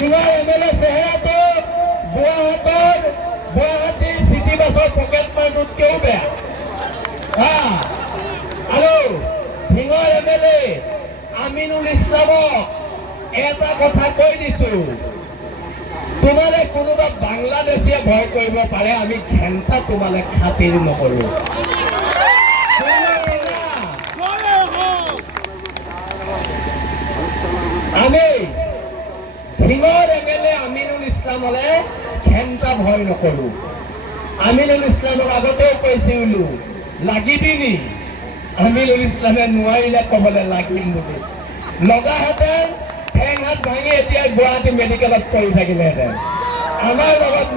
সিঙৰ MLA চেহেৰাটো গুৱাহাটীৰ চিটি বাছৰ পকেট মাৰটোতকৈও বেয়া। আৰু সিঙৰ MLA আমিনুল ইছলামক এটা কথা কৈ দিছো, তোমালে কোনোবা বাংলাদেশীয়ে ভয় কৰিব পাৰে, আমি ঘেণ্টা তোমালে খাতিৰ নকৰো। আমি সিঙৰ MLA আমিনুল ইছলামলে ঘেণ্টা ভয় নকৰো। আমিনুল ইছলামক আগতেও কৈছিলো লাগিবি নি, আমিনুল ইছলামে নোৱাৰিলে ক'বলৈ লাগিম বুলি। লগাহেঁতেন ঠেং হাত ভাঙি এতিয়া গুৱাহাটী মেডিকেলত পৰি থাকিলেহেঁতেন। আমাৰ লগত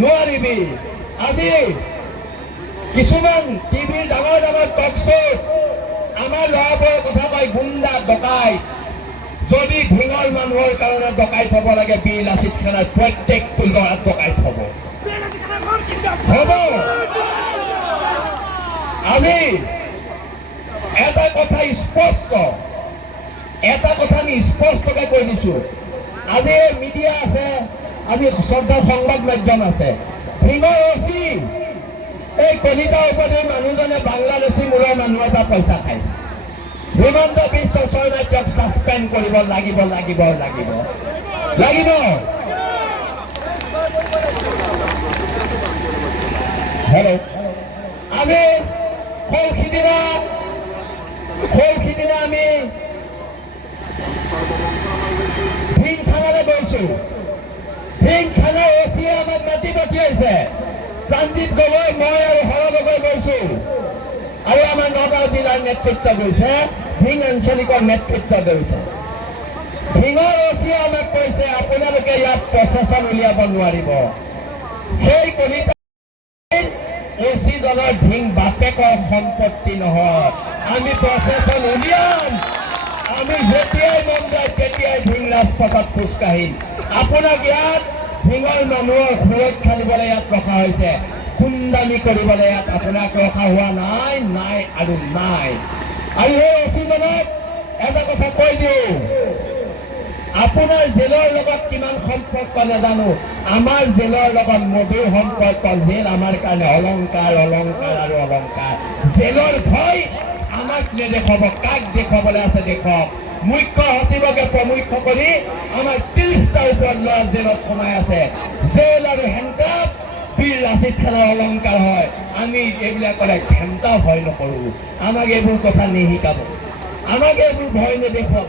নোৱাৰিবি। আজি কিছুমান টিভিৰ ডাঙৰ ডাঙৰ টক শ্ব'ত আমাৰ ল'ৰাবোৰৰ কথা কয় গুণ্ডা ডকাইত। যদি সিঙৰ মানুহৰ কাৰণে ডকাইত হ'ব লাগে, বীৰ লাচিত খানাৰ প্ৰত্যেকটো ল'ৰা ডকাইত হ'ব। আমি এটা কথা আমি স্পষ্টকে কৈ দিছো। আজি মিডিয়া আছে, আজি শ্ৰদ্ধাৰ সংবাদ মাধ্যম আছে। সিঙৰ OC এই কলিতা উপদে মানুহজনে বাংলাদেশী মূলৰ মানুহৰ পৰা পইচা খায়। হিমন্ত বিশ্ব শৰ্মাই তেওঁক ছাছপেণ্ড কৰিব লাগিব। হেল্ল', আমি সৌ সিদিনা আমি ভিং থানালৈ গৈছো। ভিং থানাৰ OCয়ে আমাক মাতি পঠিয়াইছে। প্ৰাঞ্জিত গগৈ, মই আৰু হৰ গগৈ গৈছো, আৰু আমাৰ নগাঁও জিলাৰ নেতৃত্ব গৈছে, ভিং আঞ্চলিকৰ নেতৃত্ব গৈছে। ভিঙৰ OCয়ে আমাক কৈছে আপোনালোকে ইয়াত প্ৰশাসন উলিয়াব নোৱাৰিব। সেই কলিতা OC দলৰ ভিং বাপেকৰ সম্পত্তি নহয়। আমি প্ৰশাসন উলিয়াম। আমি যেতিয়াই মন যায় তেতিয়াই ভিং ৰাজপথত খোজকাঢ়িম। আপোনাক ইয়াত ভিঙৰ মানুহৰ সুৰক্ষা দিবলৈ ইয়াত ৰখা হৈছে, খুন্দামি কৰিবলৈ ইয়াত আপোনাক ৰখা হোৱা নাই। আৰু সেই OC দলক এটা কথা কৈ দিওঁ, আপোনাৰ জেলৰ লগত কিমান সম্পৰ্ক নাজানো, আমাৰ জেলৰ লগত মধুৰ সম্পৰ্ক। জেল আমাৰ কাৰণে অলংকাৰ আৰু অলংকাৰ। জেলৰ ভয় আমাক নেদেখাব, কাক দেখুৱাবলৈ আছে দেখুৱাওক। মুখ্য সচিবকে প্ৰমুখ্য কৰি আমাৰ 30টা ওপৰত ল'ৰা জেলত সোমাই আছে। জেল আৰু হেণ্ডকাপ বীৰ লাচিত খানাৰ অলংকাৰ হয়। আমি এইবিলাকলে ঘেণ্টা ভয় নকৰো। আমাক এইবোৰ কথা নিশিকাব, আমাক এইবোৰ ভয় নেদেখুৱাব।